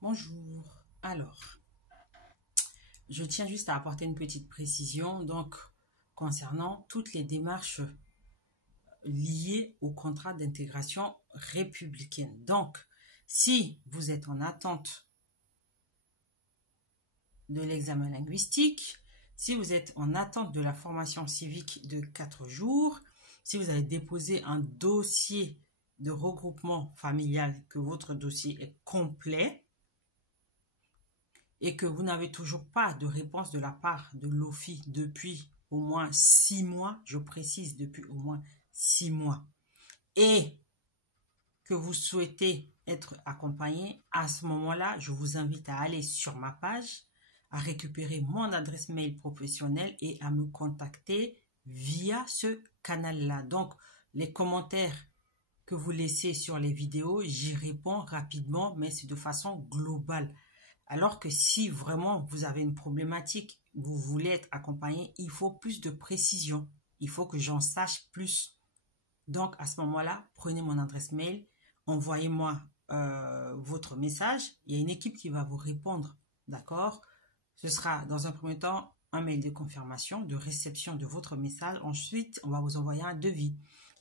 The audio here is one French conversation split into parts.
Bonjour. Alors, je tiens juste à apporter une petite précision donc concernant toutes les démarches liées au contrat d'intégration républicaine. Donc, si vous êtes en attente de l'examen linguistique, si vous êtes en attente de la formation civique de 4 jours, si vous avez déposé un dossier de regroupement familial, que votre dossier est complet, et que vous n'avez toujours pas de réponse de la part de l'OFI depuis au moins 6 mois, je précise depuis au moins 6 mois, et que vous souhaitez être accompagné, à ce moment-là, je vous invite à aller sur ma page, à récupérer mon adresse mail professionnelle et à me contacter via ce canal-là. Donc, les commentaires que vous laissez sur les vidéos, j'y réponds rapidement, mais c'est de façon globale. Alors que si vraiment vous avez une problématique, vous voulez être accompagné, il faut plus de précision. Il faut que j'en sache plus. Donc, à ce moment-là, prenez mon adresse mail, envoyez-moi votre message. Il y a une équipe qui va vous répondre, d'accord? Ce sera dans un premier temps un mail de confirmation, de réception de votre message. Ensuite, on va vous envoyer un devis.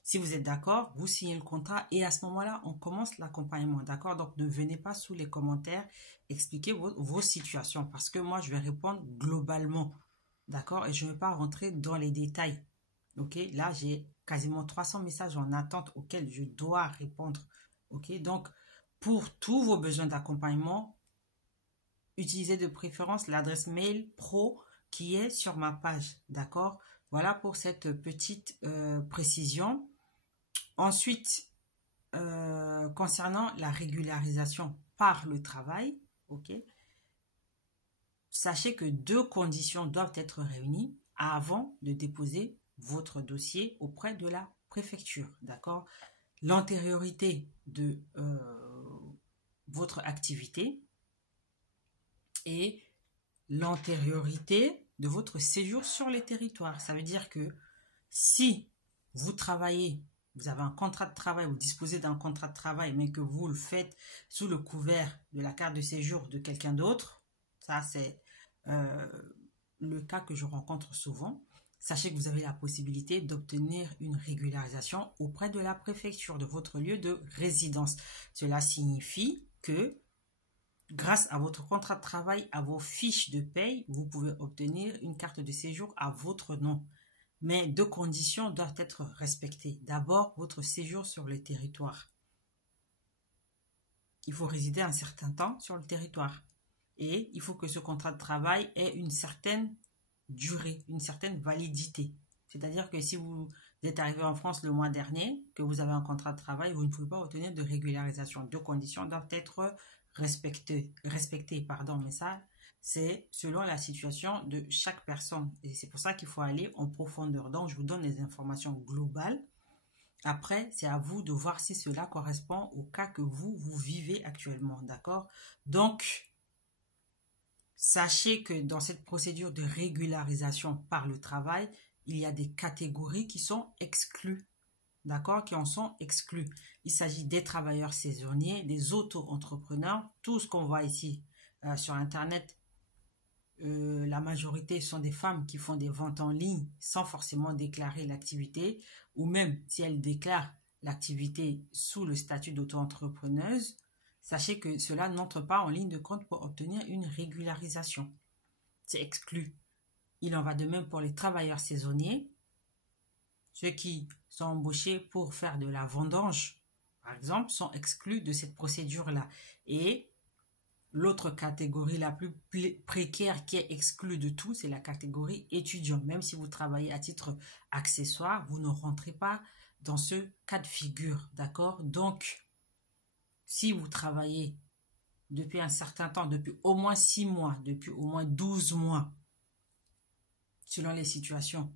Si vous êtes d'accord, vous signez le contrat et à ce moment-là, on commence l'accompagnement, d'accord? Donc, ne venez pas sous les commentaires expliquer vos situations parce que moi, je vais répondre globalement, d'accord? Et je ne vais pas rentrer dans les détails, ok? Là, j'ai quasiment 300 messages en attente auxquels je dois répondre, ok? Donc, pour tous vos besoins d'accompagnement, utilisez de préférence l'adresse mail pro qui est sur ma page, d'accord? Voilà pour cette petite précision. Ensuite, concernant la régularisation par le travail, ok, sachez que 2 conditions doivent être réunies avant de déposer votre dossier auprès de la préfecture, d'accord? L'antériorité de votre activité et l'antériorité de votre séjour sur les territoires. Ça veut dire que si vous travaillez, vous avez un contrat de travail, vous disposez d'un contrat de travail, mais que vous le faites sous le couvert de la carte de séjour de quelqu'un d'autre, ça c'est le cas que je rencontre souvent, sachez que vous avez la possibilité d'obtenir une régularisation auprès de la préfecture de votre lieu de résidence. Cela signifie que grâce à votre contrat de travail, à vos fiches de paye, vous pouvez obtenir une carte de séjour à votre nom. Mais 2 conditions doivent être respectées. D'abord, votre séjour sur le territoire. Il faut résider un certain temps sur le territoire. Et il faut que ce contrat de travail ait une certaine durée, une certaine validité. C'est-à-dire que si vous êtes arrivé en France le mois dernier, que vous avez un contrat de travail, vous ne pouvez pas obtenir de régularisation. 2 conditions doivent être respectées, mais ça, c'est selon la situation de chaque personne. Et c'est pour ça qu'il faut aller en profondeur. Donc, je vous donne les informations globales. Après, c'est à vous de voir si cela correspond au cas que vous vivez actuellement, d'accord? Donc, sachez que dans cette procédure de régularisation par le travail, il y a des catégories qui sont exclues, d'accord, qui en sont exclues. Il s'agit des travailleurs saisonniers, des auto-entrepreneurs, tout ce qu'on voit ici sur Internet. La majorité sont des femmes qui font des ventes en ligne sans forcément déclarer l'activité, ou même si elles déclarent l'activité sous le statut d'auto-entrepreneuse, sachez que cela n'entre pas en ligne de compte pour obtenir une régularisation. C'est exclu. Il en va de même pour les travailleurs saisonniers, ceux qui sont embauchés pour faire de la vendange, par exemple, sont exclus de cette procédure-là. Et l'autre catégorie la plus précaire qui est exclue de tout, c'est la catégorie étudiant. Même si vous travaillez à titre accessoire, vous ne rentrez pas dans ce cas de figure, d'accord? Donc, si vous travaillez depuis un certain temps, depuis au moins 6 mois, depuis au moins 12 mois, selon les situations,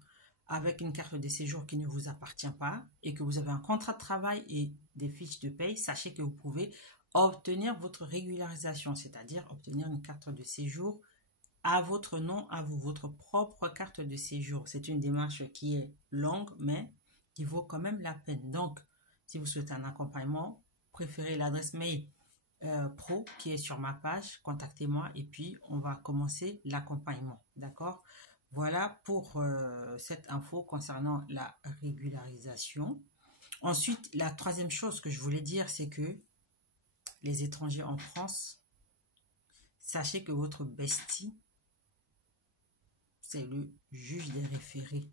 avec une carte de séjour qui ne vous appartient pas et que vous avez un contrat de travail et des fiches de paye, sachez que vous pouvez obtenir votre régularisation, c'est-à-dire obtenir une carte de séjour à votre nom, à vous, votre propre carte de séjour. C'est une démarche qui est longue, mais qui vaut quand même la peine. Donc, si vous souhaitez un accompagnement, préférez l'adresse mail pro qui est sur ma page. Contactez-moi et puis on va commencer l'accompagnement. D'accord? Voilà pour cette info concernant la régularisation. Ensuite, la troisième chose que je voulais dire, c'est que les étrangers en France, sachez que votre bestie, c'est le juge des référés.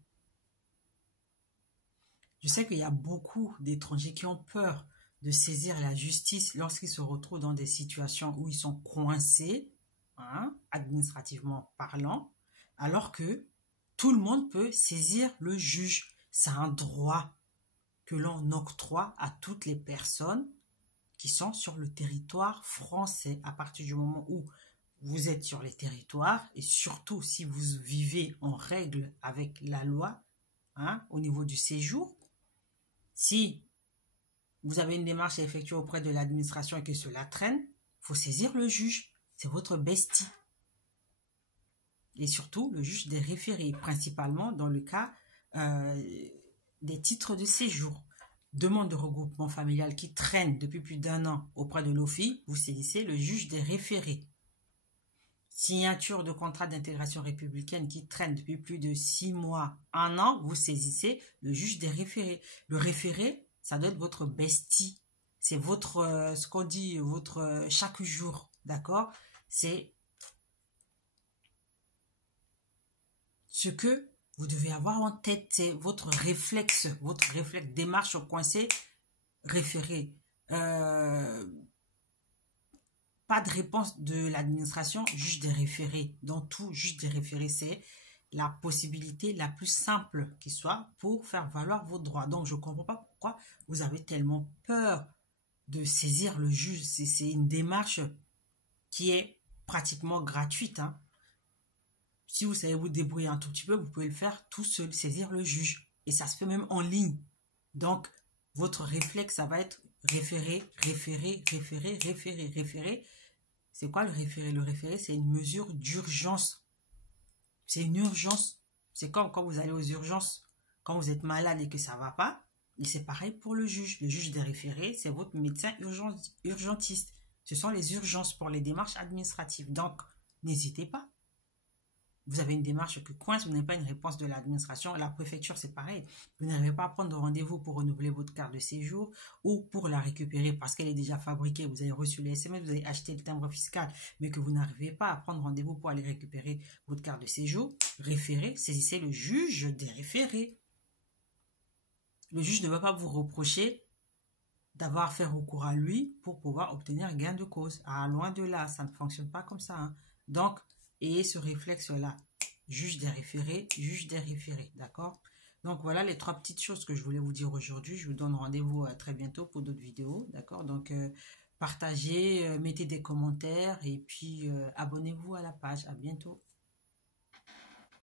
Je sais qu'il y a beaucoup d'étrangers qui ont peur de saisir la justice lorsqu'ils se retrouvent dans des situations où ils sont coincés, hein, administrativement parlant, alors que tout le monde peut saisir le juge. C'est un droit que l'on octroie à toutes les personnes qui sont sur le territoire français. À partir du moment où vous êtes sur les territoires, et surtout si vous vivez en règle avec la loi, hein, au niveau du séjour, si vous avez une démarche à effectuer auprès de l'administration et que cela traîne, il faut saisir le juge. C'est votre bestie. Et surtout, le juge des référés, principalement dans le cas des titres de séjour. Demande de regroupement familial qui traîne depuis plus d'1 an auprès de l'OFII, vous saisissez le juge des référés. Signature de contrat d'intégration républicaine qui traîne depuis plus de 6 mois, 1 an, vous saisissez le juge des référés. Le référé, ça doit être votre bestie. C'est votre, ce qu'on dit, votre chaque jour, d'accord? C'est ce que vous devez avoir en tête, c'est votre réflexe démarche coincée, référé. Pas de réponse de l'administration, juge des référés. Dans tout, juge des référés, c'est la possibilité la plus simple qui soit pour faire valoir vos droits. Donc, je ne comprends pas pourquoi vous avez tellement peur de saisir le juge. C'est une démarche qui est pratiquement gratuite, hein. Si vous savez vous débrouiller un tout petit peu, vous pouvez le faire tout seul, saisir le juge. Et ça se fait même en ligne. Donc, votre réflexe, ça va être référer, référer, référer, référer, référer. C'est quoi le référé? Le référé, c'est une mesure d'urgence. C'est une urgence. C'est comme quand vous allez aux urgences, quand vous êtes malade et que ça ne va pas. Et c'est pareil pour le juge. Le juge des référés, c'est votre médecin urgentiste. Ce sont les urgences pour les démarches administratives. Donc, n'hésitez pas. Vous avez une démarche que coince, vous n'avez pas une réponse de l'administration. La préfecture, c'est pareil. Vous n'arrivez pas à prendre rendez-vous pour renouveler votre carte de séjour ou pour la récupérer parce qu'elle est déjà fabriquée. Vous avez reçu les SMS, vous avez acheté le timbre fiscal, mais que vous n'arrivez pas à prendre rendez-vous pour aller récupérer votre carte de séjour. Référez, saisissez le juge des référés. Le juge ne va pas vous reprocher d'avoir fait recours à lui pour pouvoir obtenir gain de cause. Ah, loin de là, ça ne fonctionne pas comme ça, hein. Donc, et ce réflexe-là, juge des référés, d'accord? Donc, voilà les 3 petites choses que je voulais vous dire aujourd'hui. Je vous donne rendez-vous très bientôt pour d'autres vidéos, d'accord? Donc, partagez, mettez des commentaires et puis abonnez-vous à la page. À bientôt.